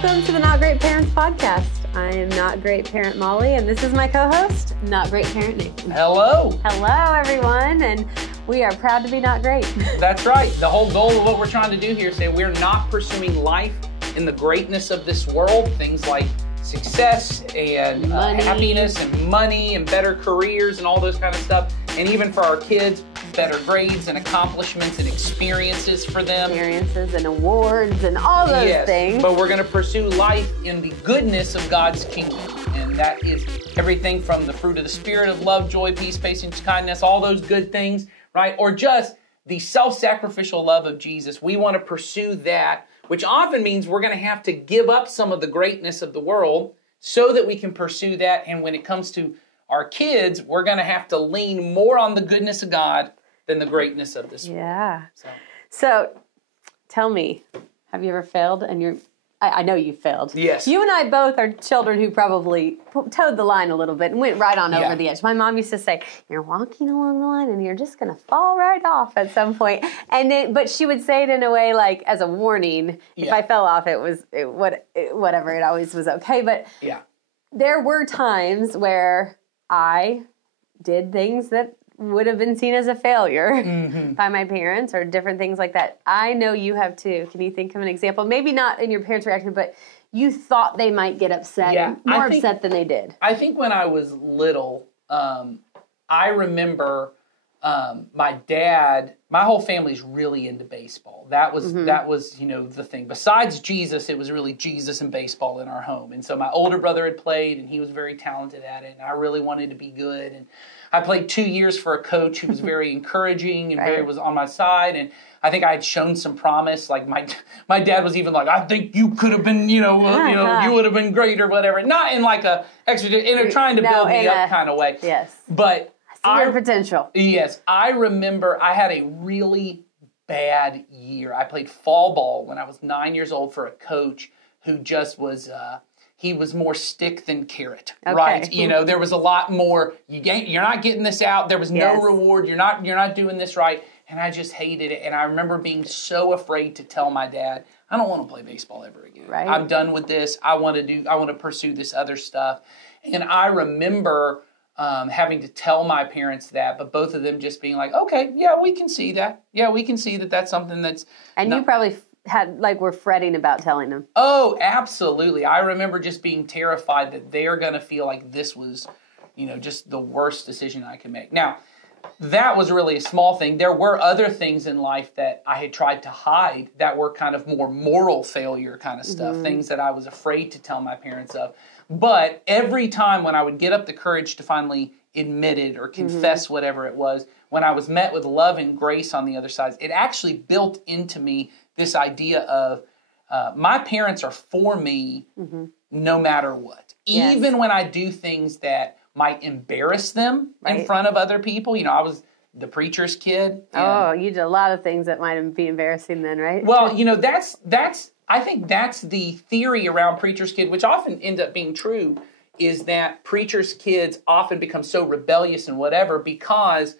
Welcome to the Not Great Parents podcast. I am Not Great Parent Molly, and this is my co-host, Not Great Parent Nathan. Hello. Hello, everyone, and we are proud to be not great. That's right. The whole goal of what we're trying to do here is say we're not pursuing life in the greatness of this world, things like success and happiness and money and better careers and all those kind of stuff. And even for our kids, better grades and accomplishments and experiences for them. Experiences and awards and all those things. But we're going to pursue life in the goodness of God's kingdom. And that is everything from the fruit of the Spirit of love, joy, peace, patience, kindness, all those good things, right? Or just the self-sacrificial love of Jesus. We want to pursue that, which often means we're going to have to give up some of the greatness of the world so that we can pursue that. And when it comes to our kids, we're going to have to lean more on the goodness of God than the greatness of this world. Yeah. So tell me, have you ever failed? And I know you failed. Yes. You and I both are children who probably towed the line a little bit and went right on over the edge. My mom used to say, you're walking along the line and you're just going to fall right off at some point. But she would say it in a way like as a warning. If I fell off, whatever, it always was okay. But there were times where I did things that would have been seen as a failure by my parents or different things like that. I know you have too. Can you think of an example? Maybe not in your parents' reaction, but you thought they might get upset, more upset than they did. I think when I was little, I remember my dad, my whole family's really into baseball. That was the thing. Besides Jesus, it was really Jesus and baseball in our home. And so my older brother had played, and he was very talented at it, and I really wanted to be good. And I played 2 years for a coach who was very encouraging and was on my side. And I think I had shown some promise. Like my dad was even like, I think you could have been, you would have been great or whatever. Not in like trying to build me up kind of way. Yes. But your potential. Yes. I remember I had a really bad year. I played fall ball when I was 9 years old for a coach who just was, he was more stick than carrot, right? There was a lot more, you're not getting this out. There was no reward. You're not doing this right. And I just hated it. And I remember being so afraid to tell my dad, I don't want to play baseball ever again. Right. I'm done with this. I want to pursue this other stuff. And I remember having to tell my parents that, but both of them just being like, okay, yeah, we can see that. Yeah, we can see that that's something that's... And you probably were fretting about telling them. Oh, absolutely. I remember just being terrified that they're going to feel like this was, just the worst decision I could make. Now, that was really a small thing. There were other things in life that I had tried to hide that were kind of more moral failure kind of stuff, things that I was afraid to tell my parents of. But every time when I would get up the courage to finally admit it or confess whatever it was, when I was met with love and grace on the other side, it actually built into me this idea of my parents are for me no matter what. Yes. Even when I do things that might embarrass them in front of other people. I was the preacher's kid. Oh, you did a lot of things that might be embarrassing then, right? Well, I think that's the theory around preacher's kid, which often ends up being true, is that preacher's kids often become so rebellious and whatever because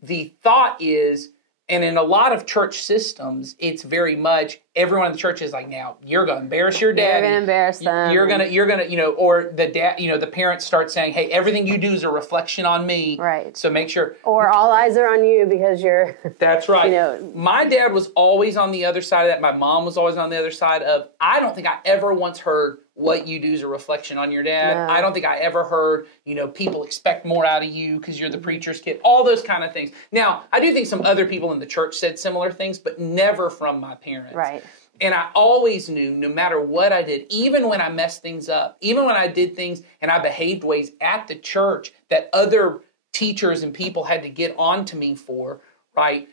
the thought is, and in a lot of church systems, it's very much everyone in the church is like, now you're going to embarrass your dad. You're going to embarrass them. You're going to, or the dad, the parents start saying, hey, everything you do is a reflection on me. Right. So make sure. Or all eyes are on you because you're. That's right. My dad was always on the other side of that. My mom was always on the other side of, I don't think I ever once heard what you do is a reflection on your dad. No. I don't think I ever heard, people expect more out of you because you're the preacher's kid. All those kind of things. Now, I do think some other people in the church said similar things, but never from my parents. Right. And I always knew, no matter what I did, even when I messed things up, even when I did things and I behaved ways at the church that other teachers and people had to get on to me for, right?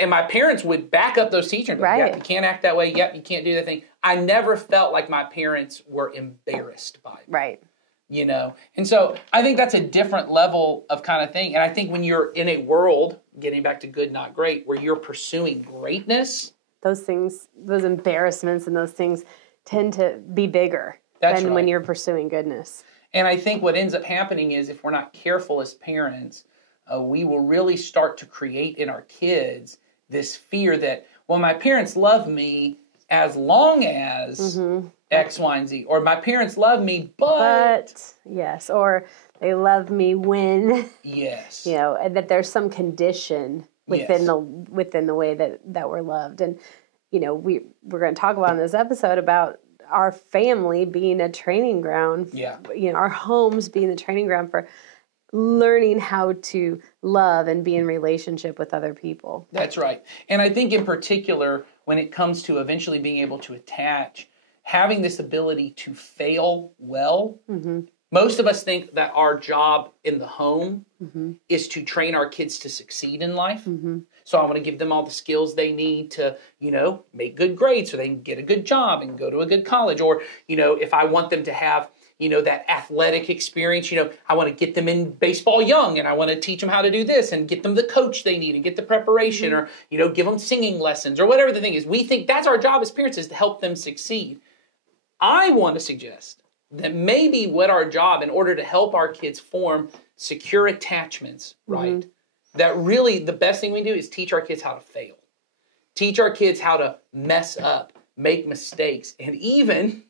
And my parents would back up those teachers. Right. Yep, you can't act that way. Yep, you can't do that thing. I never felt like my parents were embarrassed by it. Right. And so I think that's a different level of kind of thing. And I think when you're in a world, getting back to good, not great, where you're pursuing greatness, those things, those embarrassments and those things tend to be bigger than when you're pursuing goodness. And I think what ends up happening is if we're not careful as parents, we will really start to create in our kids this fear that, well, my parents love me as long as X, Y, and Z. Or my parents love me, but yes, or they love me when, yes, and that there's some condition within the way that we're loved. And, we're going to talk about in this episode about our family being a training ground. Yeah. Our homes being the training ground for learning how to love and be in relationship with other people. That's right. And I think in particular, when it comes to eventually being able to attach, having this ability to fail well, most of us think that our job in the home is to train our kids to succeed in life. So I want to give them all the skills they need to, make good grades so they can get a good job and go to a good college. Or, if I want them to have, that athletic experience, I want to get them in baseball young and I want to teach them how to do this and get them the coach they need and get the preparation or, give them singing lessons or whatever the thing is. We think that's our job as parents, is to help them succeed. I want to suggest that maybe what our job, in order to help our kids form secure attachments, right? That really the best thing we do is teach our kids how to fail. Teach our kids how to mess up, make mistakes. And even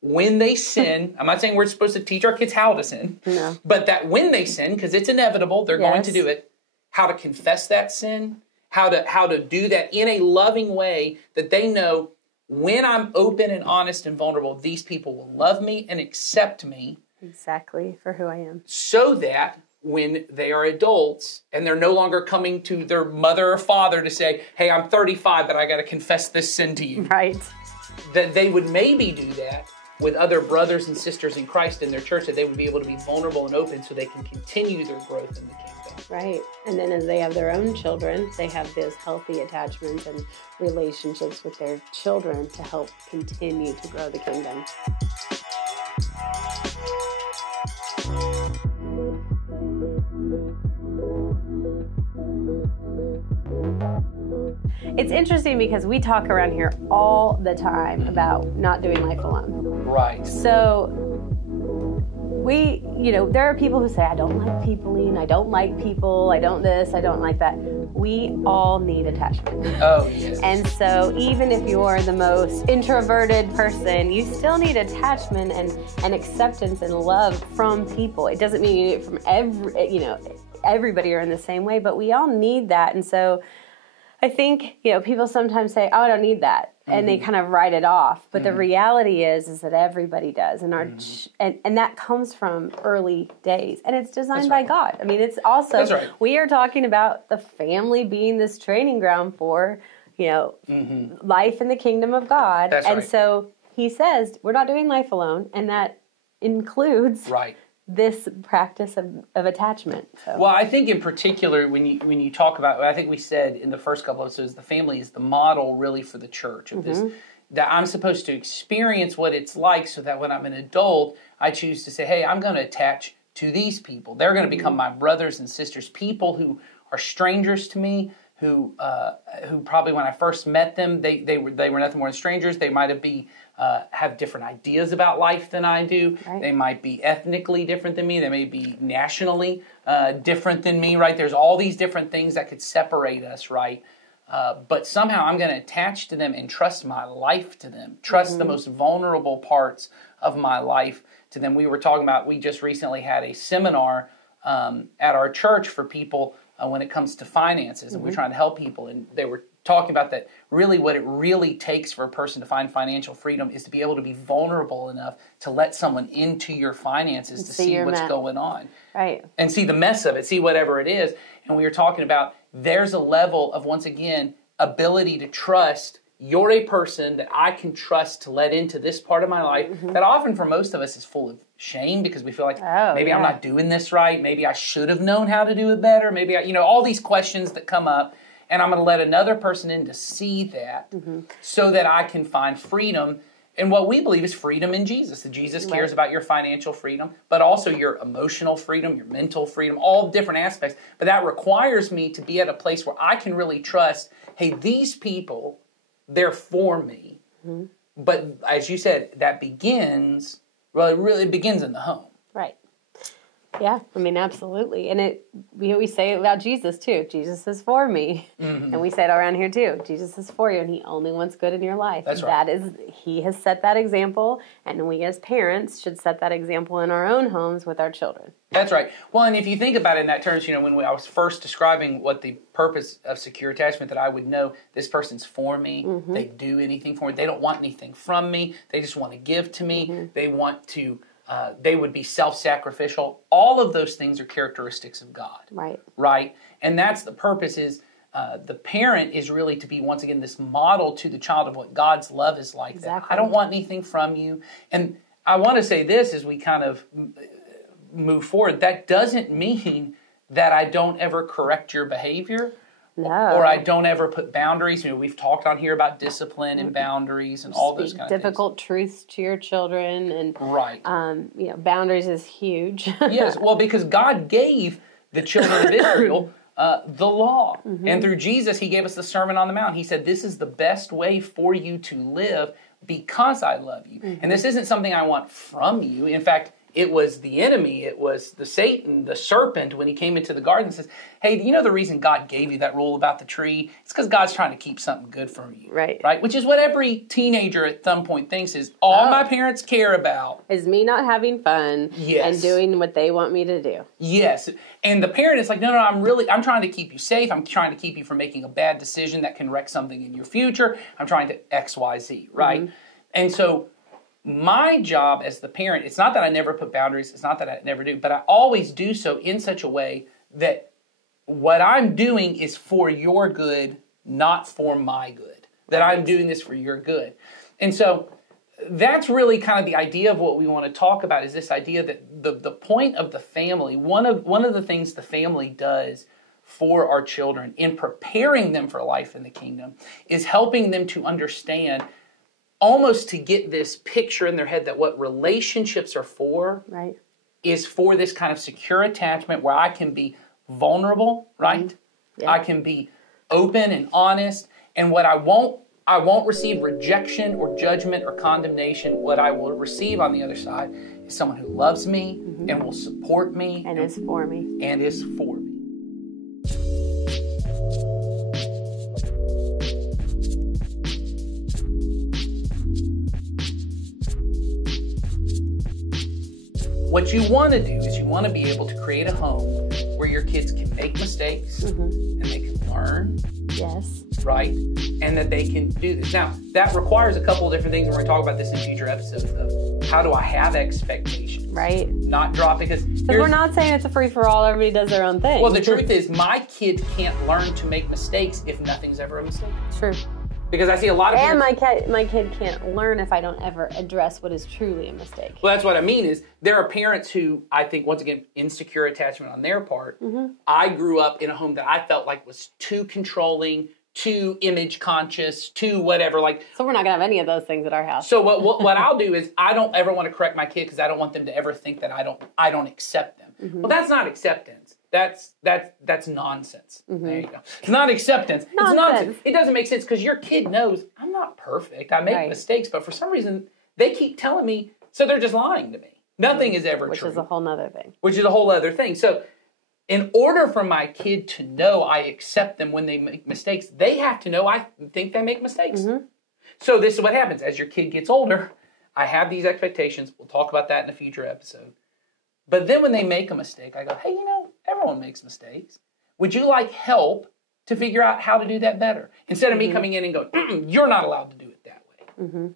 when they sin, I'm not saying we're supposed to teach our kids how to sin, but that when they sin, because it's inevitable, they're going to do it, how to confess that sin, how to do that in a loving way that they know when I'm open and honest and vulnerable, these people will love me and accept me. Exactly, for who I am. So that when they are adults and they're no longer coming to their mother or father to say, hey, I'm 35, but I got to confess this sin to you. Right. That they would maybe do that with other brothers and sisters in Christ in their church, that they would be able to be vulnerable and open so they can continue their growth in the kingdom. Right. And then as they have their own children, they have those healthy attachments and relationships with their children to help continue to grow the kingdom. It's interesting because we talk around here all the time about not doing life alone. Right. So there are people who say, I don't like peopling, I don't like people, I don't this, I don't like that. We all need attachment. Oh, yes. And so even if you're the most introverted person, you still need attachment and acceptance and love from people. It doesn't mean you need it from everybody are in the same way, but we all need that. And so I think, people sometimes say, oh, I don't need that. And they kind of write it off. But the reality is that everybody does. And and that comes from early days. And it's designed by God. I mean, it's also, we are talking about the family being this training ground for, life in the kingdom of God. So he says, we're not doing life alone. And that includes this practice of attachment. So. Well, I think in particular, when you talk about, I think we said in the first couple of episodes, the family is the model really for the church of this, that I'm supposed to experience what it's like so that when I'm an adult, I choose to say, hey, I'm going to attach to these people. They're going to become my brothers and sisters, people who are strangers to me, who probably when I first met them, they were nothing more than strangers. They might have different ideas about life than I do. Right. They might be ethnically different than me. They may be nationally different than me, right? There's all these different things that could separate us, right? But somehow I'm going to attach to them and trust my life to them, trust the most vulnerable parts of my life to them. We just recently had a seminar at our church for people when it comes to finances, and we're trying to help people, and they were talking about that really what it really takes for a person to find financial freedom is to be able to be vulnerable enough to let someone into your finances to see what's going on. Right. And see the mess of it, see whatever it is. And we were talking about there's a level of, once again, ability to trust. You're a person that I can trust to let into this part of my life that often for most of us is full of shame because we feel like maybe I'm not doing this right. Maybe I should have known how to do it better. Maybe all these questions that come up. And I'm going to let another person in to see that so that I can find freedom. And what we believe is freedom in Jesus. That Jesus cares about your financial freedom, but also your emotional freedom, your mental freedom, all different aspects. But that requires me to be at a place where I can really trust, hey, these people, they're for me. But as you said, that begins, it begins in the home. Right. Yeah, I mean, absolutely. And we say it about Jesus too. Jesus is for me. And we say it around here too. Jesus is for you, and he only wants good in your life. That's right. He has set that example, and we as parents should set that example in our own homes with our children. That's right. Well, and if you think about it in that terms, when I was first describing what the purpose of secure attachment, that I would know this person's for me. They do anything for me. They don't want anything from me. They just want to give to me. They want to... they would be self-sacrificial. All of those things are characteristics of God. Right. Right? And that's the purpose is the parent is really to be, once again, this model to the child of what God's love is like. Exactly. That I don't want anything from you. And I want to say this as we kind of move forward. That doesn't mean that I don't ever correct your behavior. No. Or I don't ever put boundaries. We've talked on here about discipline and boundaries and all those kind of things. Difficult truths to your children, and right. Boundaries is huge. Yes, well, because God gave the children of Israel the law, and through Jesus, He gave us the Sermon on the Mount. He said, "This is the best way for you to live because I love you." And this isn't something I want from you. In fact, it was the enemy, it was the Satan, the serpent, when he came into the garden and says, hey, do you know the reason God gave you that rule about the tree? It's because God's trying to keep something good from you. Right. Which is what every teenager at some point thinks is, all my parents care about is me not having fun and doing what they want me to do. Yes. And the parent is like, no, I'm trying to keep you safe. I'm trying to keep you from making a bad decision that can wreck something in your future. I'm trying to X, Y, Z, right? And so my job as the parent, it's not that I never put boundaries, it's not that I never do, but I always do so in such a way that what I'm doing is for your good, not for my good. That I'm doing this for your good. And so that's really kind of the idea of what we want to talk about, is this idea that the point of the family, one of the things the family does for our children in preparing them for life in the kingdom is helping them to understand, almost to get this picture in their head that what relationships are for is for this kind of secure attachment where I can be vulnerable, right? Yeah. I can be open and honest, and what I won't receive rejection or judgment or condemnation. What I will receive on the other side is someone who loves me and will support me. And is for me. And is for me. What you want to do is you want to be able to create a home where your kids can make mistakes and they can learn. Yes. Right? And that they can do this. Now, that requires a couple of different things, and we're going to talk about this in future episodes of how do I have expectations. Right. Not drop, because we're not saying it's a free-for-all, everybody does their own thing. Well, the truth is my kid can't learn to make mistakes if nothing's ever a mistake. True. Because I see a lot of parents, my kid can't learn if I don't ever address what is truly a mistake. Well, that's what I mean is there are parents who, I think, once again, insecure attachment on their part. I grew up in a home that I felt like was too controlling, too image conscious, too whatever. So we're not going to have any of those things at our house. So what I'll do is I don't ever want to correct my kid because I don't want them to ever think that I don't accept them. Well, that's not acceptance. That's nonsense. There you go. It's not acceptance. It's nonsense. It doesn't make sense because your kid knows I'm not perfect. I make mistakes, but for some reason they keep telling me, so they're just lying to me. Nothing is ever true. Which is a whole nother thing. Which is a whole other thing. So in order for my kid to know I accept them when they make mistakes, they have to know I think they make mistakes. So this is what happens. As your kid gets older, I have these expectations. We'll talk about that in a future episode. But then when they make a mistake, I go, hey, everyone makes mistakes. Would you like help to figure out how to do that better? Instead of me coming in and going, you're not allowed to do it that way.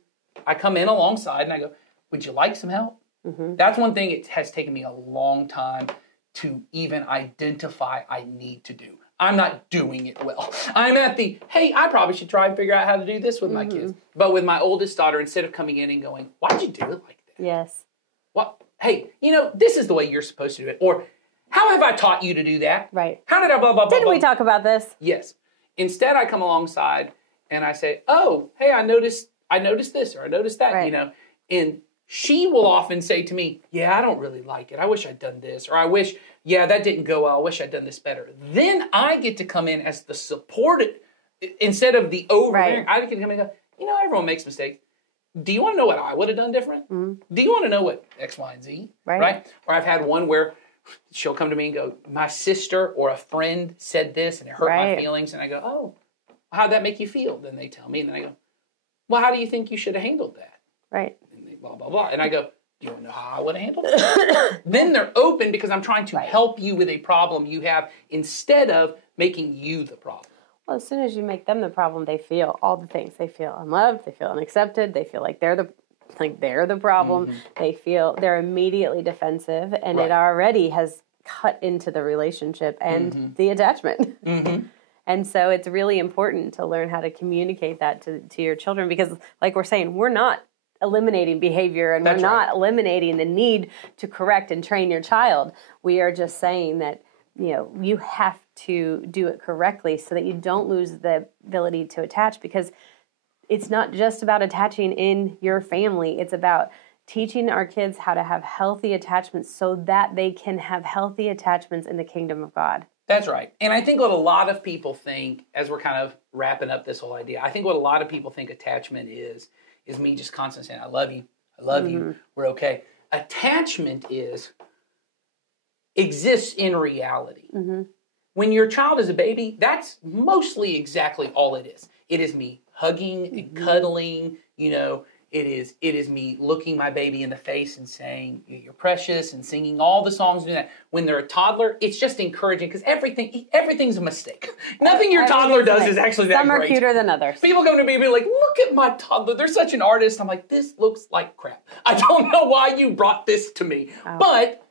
I come in alongside and I go, would you like some help? That's one thing it has taken me a long time to even identify I need to do. I'm not doing it well. I'm at the, hey, I probably should try and figure out how to do this with my kids. But with my oldest daughter, instead of coming in and going, why'd you do it like that? Yes. What? Hey, this is the way you're supposed to do it. Or, how have I taught you to do that? Right. How did I blah, blah, blah, Didn't we talk about this? Yes. Instead, I come alongside and I say, oh, hey, I noticed this or I noticed that, And she will often say to me, yeah, I don't really like it. I wish I'd done this. Or I wish, yeah, that didn't go well. I wish I'd done this better. Then I get to come in as the supported, instead of the overbearing. I get to come in and go, everyone makes mistakes. Do you want to know what I would have done different? Do you want to know what X, Y, and Z? Right. Or I've had one where she'll come to me and go, my sister or a friend said this and it hurt my feelings. And I go, oh, how'd that make you feel? Then they tell me, and then I go, well, how do you think you should have handled that? Right. And they blah, blah, blah. And I go, do you want to know how I would have handled it? Then they're open because I'm trying to help you with a problem you have instead of making you the problem. Well, as soon as you make them the problem, they feel all the things. They feel unloved, they feel unaccepted, they feel like they're the problem. They feel they're immediately defensive, and it already has cut into the relationship and the attachment. And so it's really important to learn how to communicate that to your children, because like we're saying, we're not eliminating behavior, and we're not eliminating the need to correct and train your child. We are just saying that, you have to do it correctly so that you don't lose the ability to attach, because it's not just about attaching in your family. It's about teaching our kids how to have healthy attachments so that they can have healthy attachments in the kingdom of God. That's right. And I think what a lot of people think, as we're kind of wrapping up this whole idea, I think what a lot of people think attachment is me just constantly saying, I love you, we're okay. Attachment exists in reality. When your child is a baby, that's mostly exactly all it is. It is me hugging and cuddling, it is me looking my baby in the face and saying, you're precious, and singing all the songs, doing that. When they're a toddler, it's just encouraging, because everything's a mistake. Nothing your toddler does is actually that great. Some are cuter than others. People come to me and be like, look at my toddler. They're such an artist. I'm like, this looks like crap. I don't know why you brought this to me. But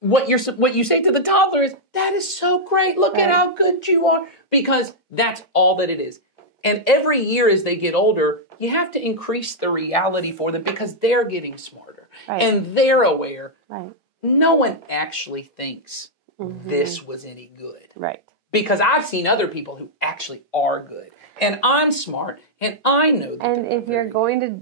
what you say to the toddler is, that is so great. Look at how good you are. Because that's all that it is. And every year as they get older, you have to increase the reality for them, because they're getting smarter. And they're aware. No one actually thinks this was any good. Because I've seen other people who actually are good. And I'm smart. And I know that. And if you're going to,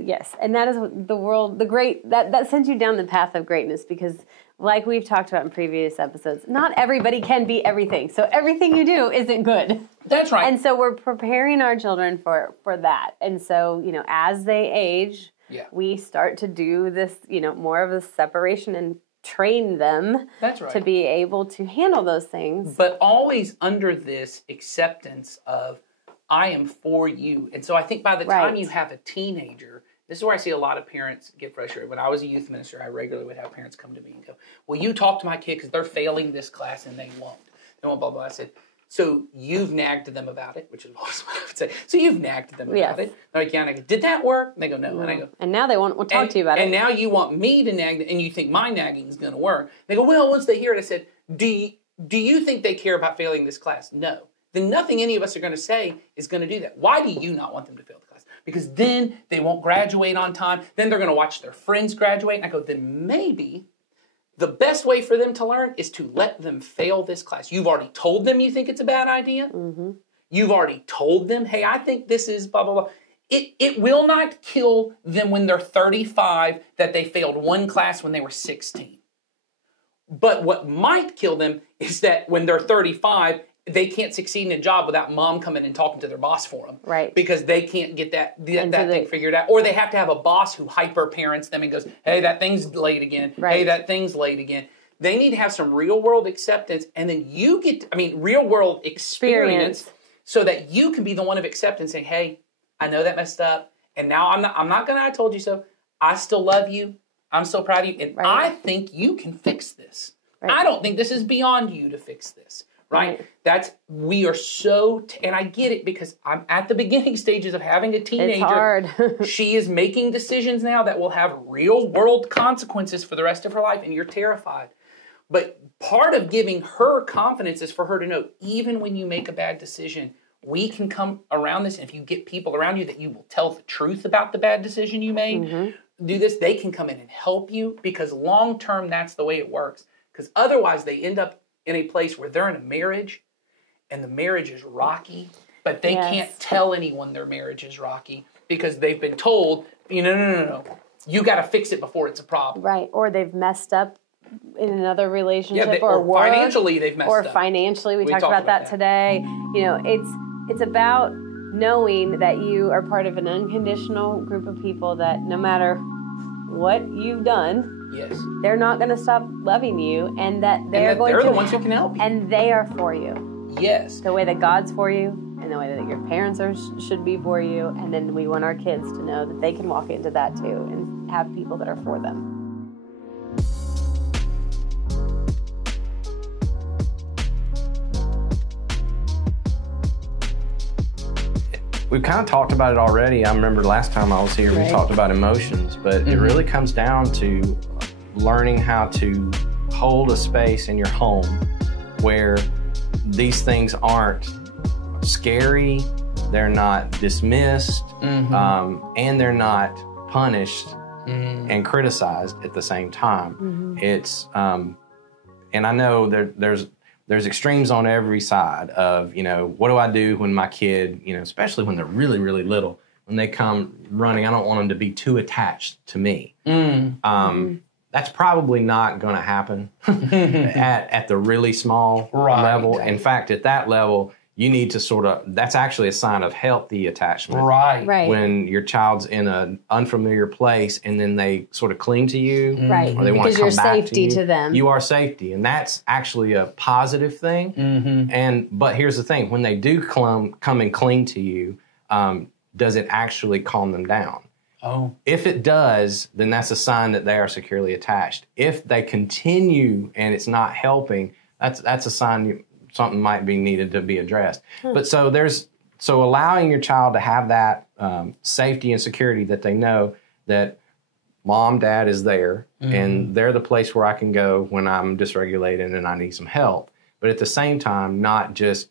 yes. And that is the world, that sends you down the path of greatness, because like we've talked about in previous episodes, not everybody can be everything. So everything you do isn't good. That's right. And so we're preparing our children for that. And so, as they age, we start to do this, more of a separation and train them to be able to handle those things. But always under this acceptance of, I am for you. And so I think by the time you have a teenager, this is where I see a lot of parents get frustrated. When I was a youth minister, I regularly would have parents come to me and go, well, you talk to my kid because they're failing this class and they won't. They won't, blah, blah. I said, so you've nagged them about it, which is what I would say. So you've nagged them about it. They're like, yeah. And I go, did that work? And they go, no. And I go, and now they won't talk to you about it. And now you want me to nag them, and you think my nagging is going to work. They go, well, once they hear it, I said, do you think they care about failing this class? No. Then nothing any of us are going to say is going to do that. Why do you not want them to fail the class? Because then they won't graduate on time. Then they're going to watch their friends graduate. And I go, then maybe the best way for them to learn is to let them fail this class. You've already told them you think it's a bad idea. You've already told them, hey, I think this is blah, blah, blah. It will not kill them when they're 35 that they failed one class when they were 16. But what might kill them is that when they're 35, they can't succeed in a job without mom coming and talking to their boss for them. Because they can't get that thing figured out. Or they have to have a boss who hyper-parents them and goes, hey, that thing's late again. Hey, that thing's late again. They need to have some real-world acceptance, and then you get, real-world experience so that you can be the one of acceptance, saying, hey, I know that messed up, and now I'm not going to I told you so. I still love you. I'm still proud of you, and I think you can fix this. I don't think this is beyond you to fix this. We are so, and I get it, because I'm at the beginning stages of having a teenager. It's hard. She is making decisions now that will have real world consequences for the rest of her life, and you're terrified. But part of giving her confidence is for her to know, even when you make a bad decision, we can come around this. And if you get people around you that you will tell the truth about the bad decision you made, do this, they can come in and help you, because long term, that's the way it works. Because otherwise they end up in a place where they're in a marriage and the marriage is rocky, but they can't tell anyone their marriage is rocky because they've been told, no. You got to fix it before it's a problem. Or they've messed up in another relationship, or financially they've messed up. Or financially, we talked about that today. It's about knowing that you are part of an unconditional group of people that no matter what you've done, Yes. They're not going to stop loving you, and that they're the ones who can help you. And they are for you. Yes. The way that God's for you, and the way that your parents should be for you, and then we want our kids to know that they can walk into that too and have people that are for them. We've kind of talked about it already. I remember last time I was here, we talked about emotions, but it really comes down to learning how to hold a space in your home where these things aren't scary, they're not dismissed, and they're not punished and criticized at the same time. It's, and I know there's extremes on every side of, what do I do when my kid, especially when they're really, really little, when they come running, I don't want them to be too attached to me. That's probably not going to happen at the really small level. In fact, at that level, you need to that's actually a sign of healthy attachment. Right. When your child's in an unfamiliar place and then they sort of cling to you. Right. Or they want to come back to you. Because you're safety to them. You are safety. And that's actually a positive thing. But here's the thing. When they do come and cling to you, does it actually calm them down? Oh. If it does, then that's a sign that they are securely attached. If they continue and it's not helping, that's a sign something might be needed to be addressed. But so allowing your child to have that safety and security that they know that mom, dad is there and they're the place where I can go when I'm dysregulated and I need some help. But at the same time, not just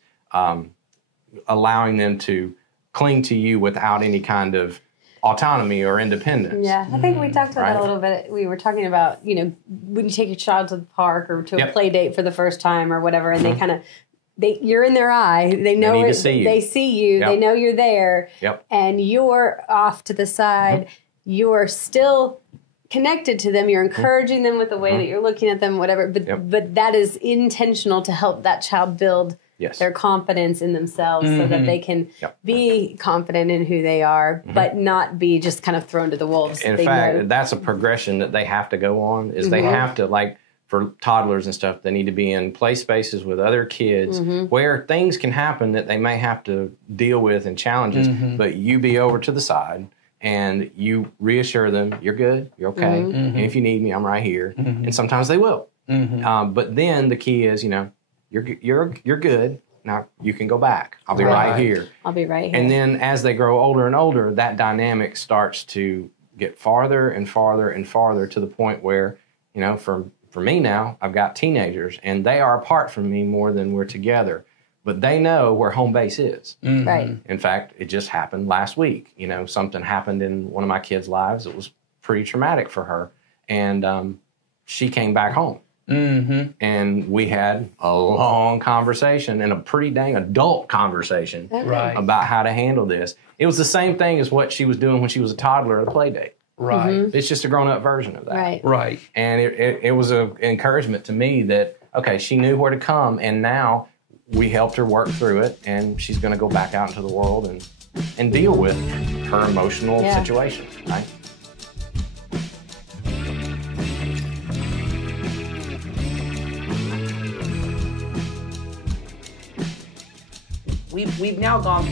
allowing them to cling to you without any kind of autonomy or independence. Yeah, I think we talked about that a little bit. We were talking about, when you take your child to the park or to a play date for the first time or whatever, and they kind of, you're in their eye. They know they see you. They see you. They know you're there. Yep. And you're off to the side. You're still connected to them. You're encouraging them with the way that you're looking at them, whatever. But that is intentional to help that child build their confidence in themselves so that they can be confident in who they are, but not be just kind of thrown to the wolves. In fact, that's a progression that they have to go on, is they have to, like for toddlers and stuff, they need to be in play spaces with other kids where things can happen that they may have to deal with and challenges, but you be over to the side and you reassure them, you're good, you're okay, and if you need me, I'm right here. And sometimes they will. But then the key is, you're good. Now you can go back. I'll be right here. I'll be right here. And then as they grow older and older, that dynamic starts to get farther and farther and farther to the point where, for me now, I've got teenagers and they are apart from me more than we're together. But they know where home base is. Right. In fact, it just happened last week. Something happened in one of my kids' lives. It was pretty traumatic for her. And she came back home. And we had a long conversation and a pretty dang adult conversation about how to handle this. It was the same thing as what she was doing when she was a toddler at a play date. It's just a grown-up version of that. Right. And it was an encouragement to me that, okay, she knew where to come, and now we helped her work through it, and she's going to go back out into the world and deal with her emotional situation, right? We've now gone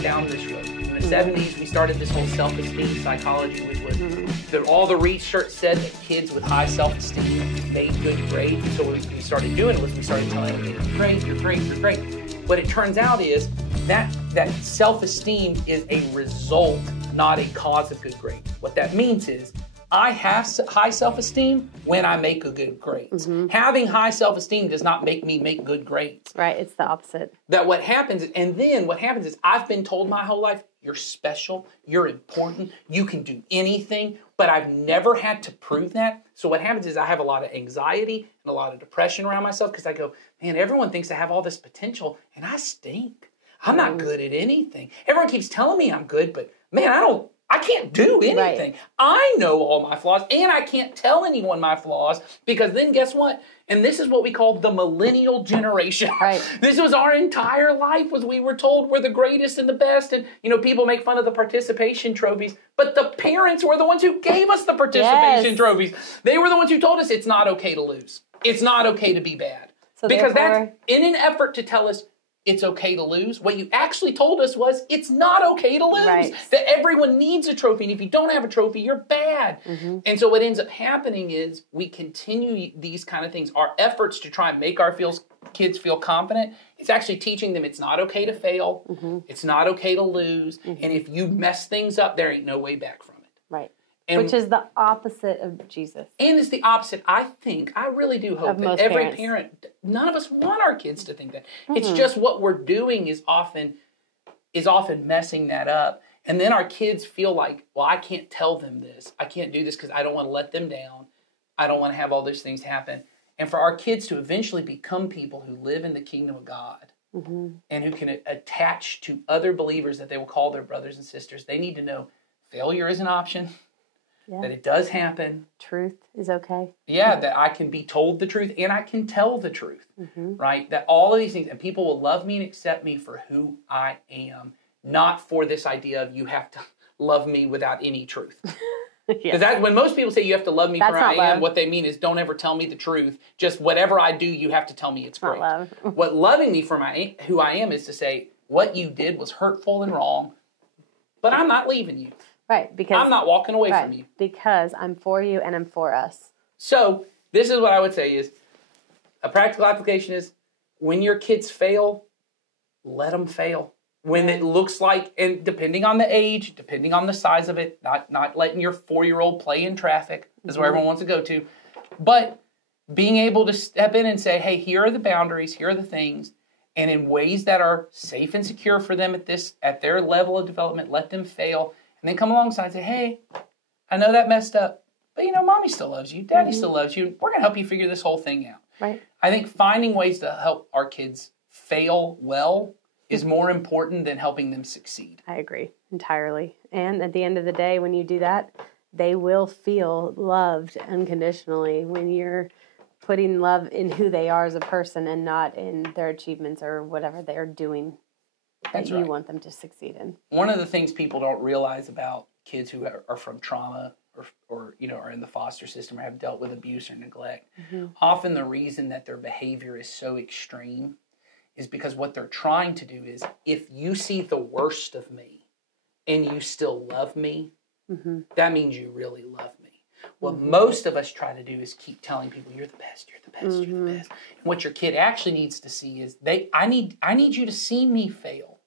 down this road. In the 70s, we started this whole self-esteem psychology, which was all the research said that kids with high self-esteem made good grades. So what we started doing was we started telling them, you're great, you're great, you're great. What it turns out is that self-esteem is a result, not a cause of good grades. What that means is I have high self-esteem when I make a good grade. Having high self-esteem does not make me make good grades. Right, it's the opposite. What happens is I've been told my whole life, you're special, you're important, you can do anything, but I've never had to prove that. So what happens is I have a lot of anxiety and a lot of depression around myself because I go, man, everyone thinks I have all this potential and I stink. I'm not good at anything. Everyone keeps telling me I'm good, but man, I don't I can't do anything. Right. I know all my flaws, and I can't tell anyone my flaws, because then guess what? And this is what we call the millennial generation. Right. This was our entire life, was we were told we're the greatest and the best. And, people make fun of the participation trophies, but the parents were the ones who gave us the participation trophies. They were the ones who told us it's not okay to lose. It's not okay to be bad. So because that's in an effort to tell us it's okay to lose. What you actually told us was it's not okay to lose. Right. That everyone needs a trophy, and if you don't have a trophy, you're bad. Mm-hmm. And so what ends up happening is we continue these kind of things. Our efforts to try and make our kids feel confident, it's actually teaching them it's not okay to fail. Mm-hmm. It's not okay to lose. Mm-hmm. And if you mess things up, there ain't no way back from it. Right. Which is the opposite of Jesus. And it's the opposite, I really do hope that every parent, none of us want our kids to think that. Mm-hmm. It's just what we're doing is often messing that up. And then our kids feel like, well, I can't tell them this. I can't do this because I don't want to let them down. I don't want to have all those things happen. And for our kids to eventually become people who live in the kingdom of God, mm-hmm. and who can attach to other believers that they will call their brothers and sisters, they need to know failure is an option. Yeah. That it does happen. Truth is okay. Yeah, that I can be told the truth and I can tell the truth, mm-hmm. right? That all of these things, and people will love me and accept me for who I am, not for this idea of you have to love me without any truth. Because when most people say you have to love me for who I am, what they mean is don't ever tell me the truth. Just whatever I do, you have to tell me it's great. Not love. What loving me for who I am is to say what you did was hurtful and wrong, but I'm not leaving you. Right, because I'm not walking away from you. Because I'm for you and I'm for us. So, this is what I would say is, a practical application is, when your kids fail, let them fail. When it looks like, and depending on the age, depending on the size of it, not letting your 4-year-old play in traffic, is where everyone wants to go to, but being able to step in and say, hey, here are the boundaries, here are the things, and in ways that are safe and secure for them at their level of development, let them fail. And then come alongside and say, hey, I know that messed up, but mommy still loves you, daddy still loves you, we're going to help you figure this whole thing out. Right. I think finding ways to help our kids fail well is more important than helping them succeed. I agree entirely. And at the end of the day, when you do that, they will feel loved unconditionally when you're putting love in who they are as a person and not in their achievements or whatever they're doing. That you want them to succeed in. One of the things people don't realize about kids who are from trauma or are in the foster system or have dealt with abuse or neglect, often the reason that their behavior is so extreme is because what they're trying to do is, if you see the worst of me and you still love me, that means you really love me. What most of us try to do is keep telling people, you're the best, you're the best, you're the best. And what your kid actually needs to see is, I need you to see me fail.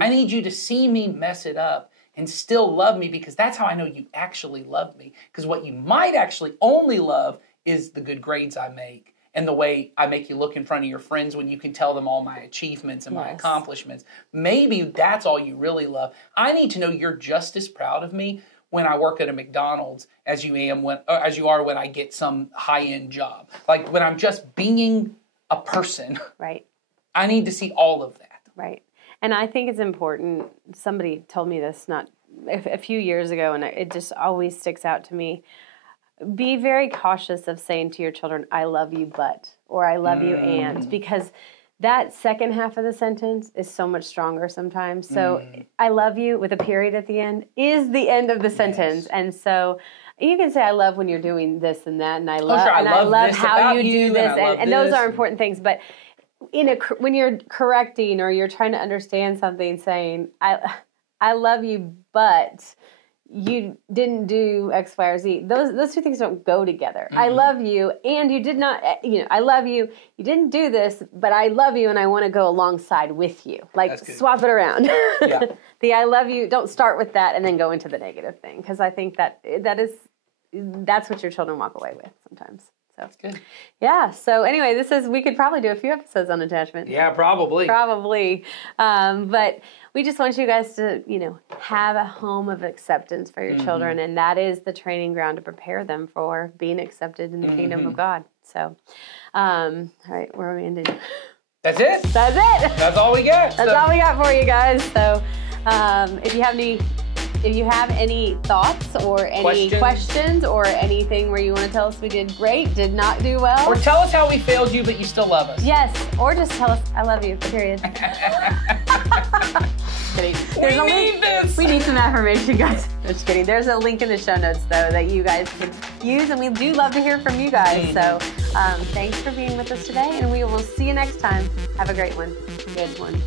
I need you to see me mess it up and still love me, because that's how I know you actually love me. Because what you might actually only love is the good grades I make and the way I make you look in front of your friends when you can tell them all my achievements and my accomplishments. Maybe that's all you really love. I need to know you're just as proud of me when I work at a McDonald's as you are when I get some high-end job. Like when I'm just being a person. Right. I need to see all of that. Right. And I think it's important. Somebody told me this a few years ago, and it just always sticks out to me. Be very cautious of saying to your children, I love you, but, or I love you, and, because that second half of the sentence is so much stronger sometimes. So I love you with a period at the end is the end of the sentence. And so you can say I love when you're doing this and that, and I love how you do this, and those are important things. But when you're correcting or you're trying to understand something, saying I love you, but you didn't do X, Y, or Z. Those two things don't go together. I love you, and you did not. I love you. You didn't do this, but I love you, and I want to go alongside with you. Like swap it around. Yeah. The I love you. Don't start with that and then go into the negative thing, because I think that's what your children walk away with sometimes. So that's good. Yeah. So anyway, we could probably do a few episodes on attachment. Yeah, probably. But we just want you guys to, have a home of acceptance for your children, and that is the training ground to prepare them for being accepted in the kingdom of God. So, all right, where are we ending? That's it. That's it. That's all we got. That's all we got for you guys. So, if you have any if you have any thoughts or any questions or anything where you want to tell us we did great, did not do well. Or tell us how we failed you, but you still love us. Yes, or just tell us I love you, period. Kidding. We need some affirmation, guys. Just kidding. There's a link in the show notes, though, that you guys can use, and we do love to hear from you guys. So thanks for being with us today, and we will see you next time. Have a great one. Good one.